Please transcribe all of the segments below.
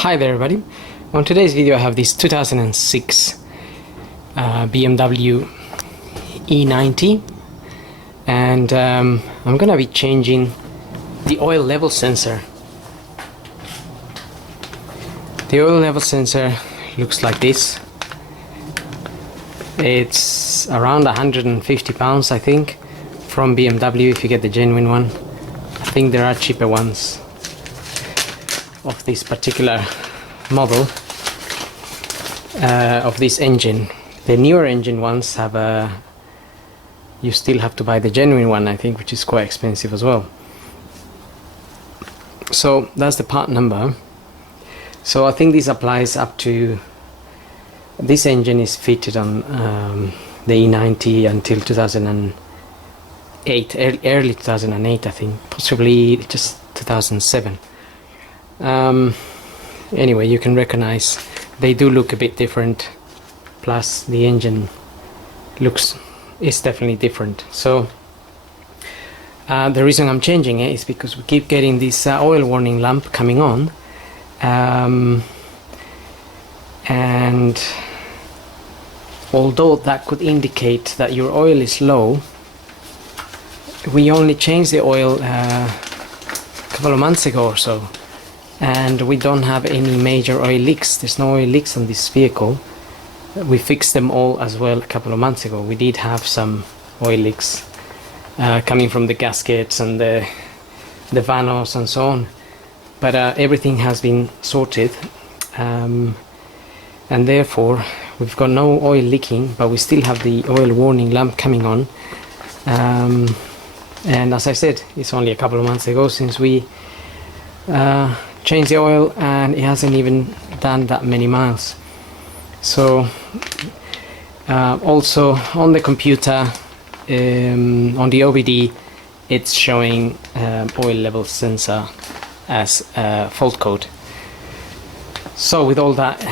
Hi there everybody. On today's video I have this 2006 BMW E90 and I'm gonna be changing the oil level sensor. The oil level sensor looks like this. It's around 150 pounds I think from BMW if you get the genuine one. I think there are cheaper ones of this particular model of this engine. The newer engine ones have you still have to buy the genuine one I think, which is quite expensive as well. So that's the part number. So I think this applies up to, this engine is fitted on the E90 until 2008, early 2008 I think, possibly just 2007. Anyway, you can recognize they do look a bit different, plus the engine is definitely different. So the reason I'm changing it is because we keep getting this oil warning lamp coming on, and although that could indicate that your oil is low, we only changed the oil a couple of months ago or so, and we don't have any major oil leaks. There's no oil leaks on this vehicle. We fixed them all as well a couple of months ago. We did have some oil leaks coming from the gaskets and the vanos and so on, but everything has been sorted, and therefore we've got no oil leaking, but we still have the oil warning lamp coming on. And as I said, it's only a couple of months ago since we changed the oil, and it hasn't even done that many miles. So also on the computer, on the OBD, it's showing oil level sensor as fault code. So with all that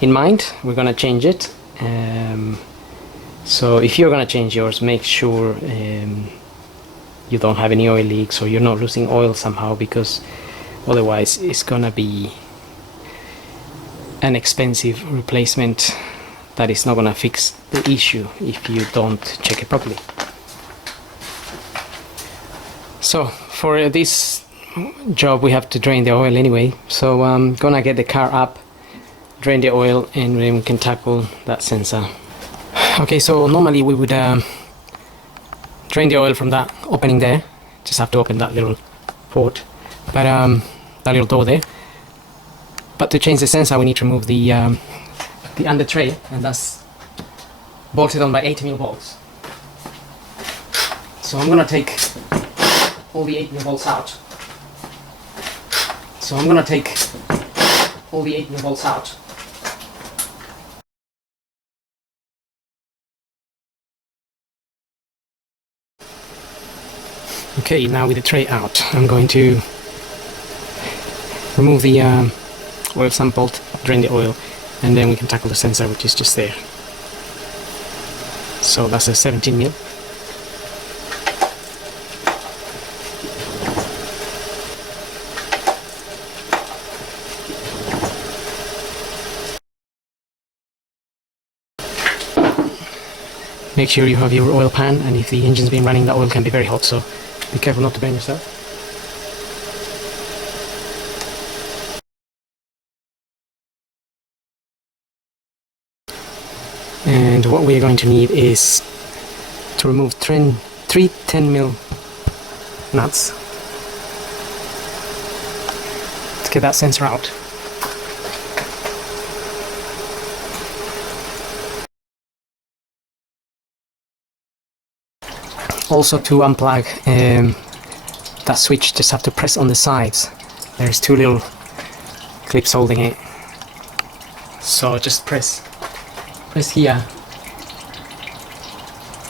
in mind, we're gonna change it. So if you're gonna change yours, make sure you don't have any oil leaks or you're not losing oil somehow, because otherwise it's gonna be an expensive replacement that is not gonna fix the issue if you don't check it properly. So for this job we have to drain the oil anyway, so I'm gonna get the car up, drain the oil, and then we can tackle that sensor. Okay, so normally we would drain the oil from that opening there. Just have to open that little port, but that little door there. But to change the sensor we need to remove the under tray, and that's bolted on by 8mm bolts. So I'm gonna take all the 8mm bolts out. Okay, now with the tray out, I'm going to remove the oil sump bolt, drain the oil, and then we can tackle the sensor, which is just there. So that's a 17mm. Make sure you have your oil pan, and if the engine's been running, the oil can be very hot, so be careful not to burn yourself. And what we're going to need is to remove three 10mm nuts to get that sensor out. Also, to unplug that switch, just have to press on the sides. There's two little clips holding it, so just press here,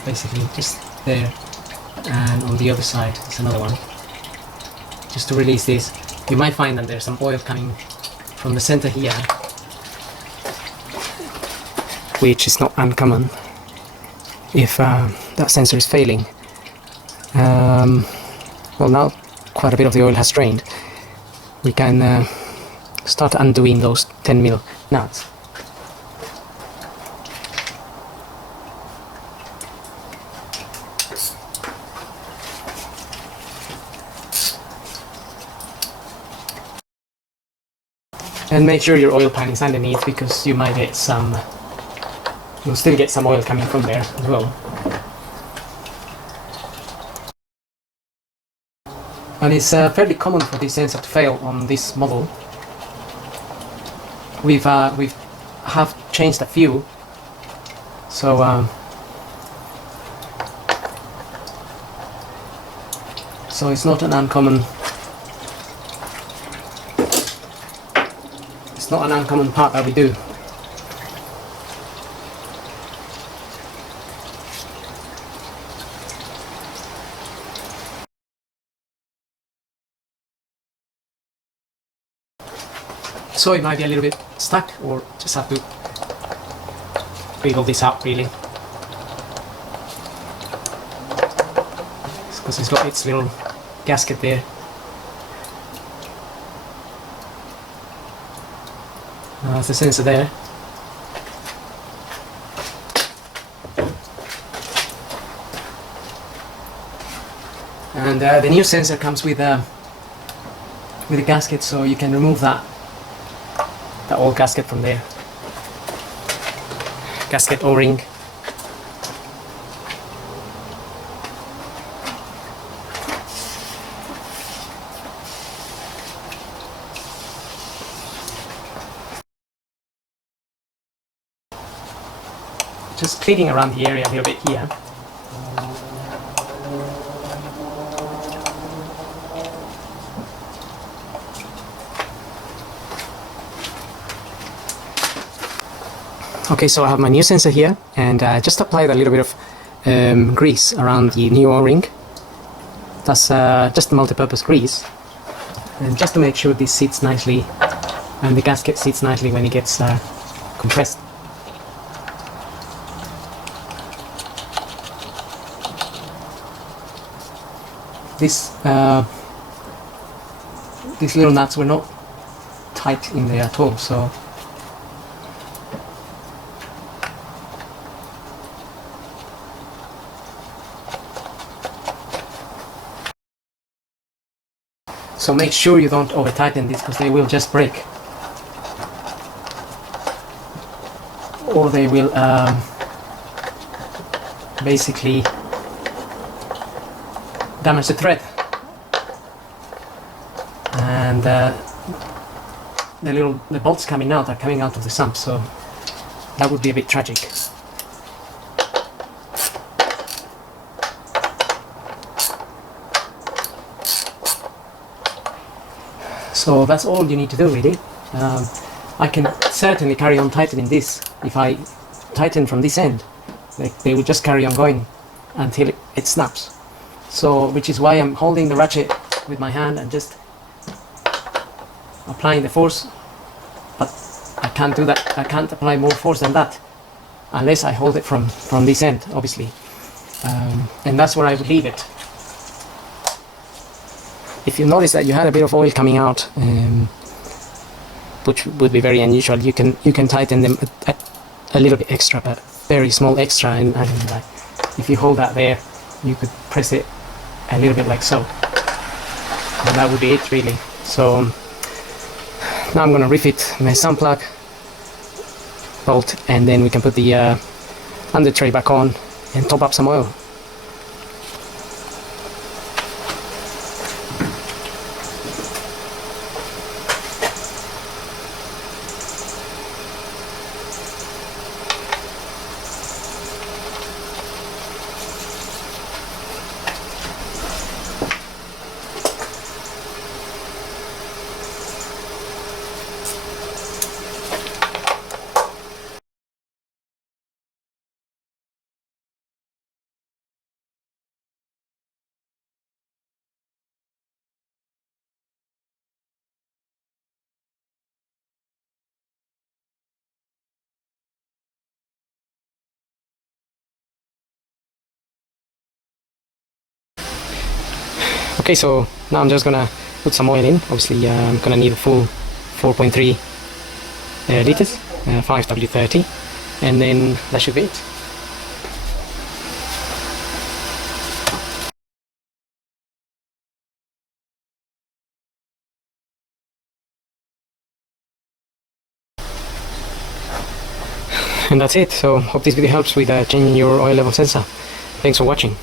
basically just there, and on the other side is another one, just to release this. You might find that there's some oil coming from the center here, which is not uncommon if that sensor is failing. Well, now quite a bit of the oil has drained. we can start undoing those 10mm nuts. And make sure your oil pan is underneath, because you might get some, you'll still get some oil coming from there as well. And it's fairly common for this sensor to fail on this model. We've have changed a few, so so it's not an uncommon part that we do. So it might be a little bit stuck, or just have to wiggle this out really, because it's got its little gasket there. There's the sensor there. And the new sensor comes with a gasket, so you can remove that old gasket from there. Gasket O-ring. Just cleaning around the area a little bit here. Okay, so I have my new sensor here, and I just applied a little bit of grease around the new O-ring. That's just the multi-purpose grease, and just to make sure this sits nicely and the gasket sits nicely when it gets compressed. These little nuts were not tight in there at all, so make sure you don't over tighten this, because they will just break, or they will basically damage the thread, and the bolts coming out are coming out of the sump, so that would be a bit tragic. So that's all you need to do really. I can certainly carry on tightening this. If I tighten from this end, they will just carry on going until it snaps. So, which is why I'm holding the ratchet with my hand and just applying the force, but I can't do that. I can't apply more force than that unless I hold it from this end, obviously, and that's where I would leave it. If you notice that you had a bit of oil coming out, which would be very unusual, you can tighten them a little bit extra, but very small extra, and if you hold that there, you could press it a little bit like so, and that would be it really. So now I'm going to refit my sump plug bolt, and then we can put the under tray back on and top up some oil. Okay, so now I'm just gonna put some oil in. Obviously I'm gonna need a full 4.3 litres, 5W30, and then that should be it. And that's it. So hope this video helps with changing your oil level sensor. Thanks for watching.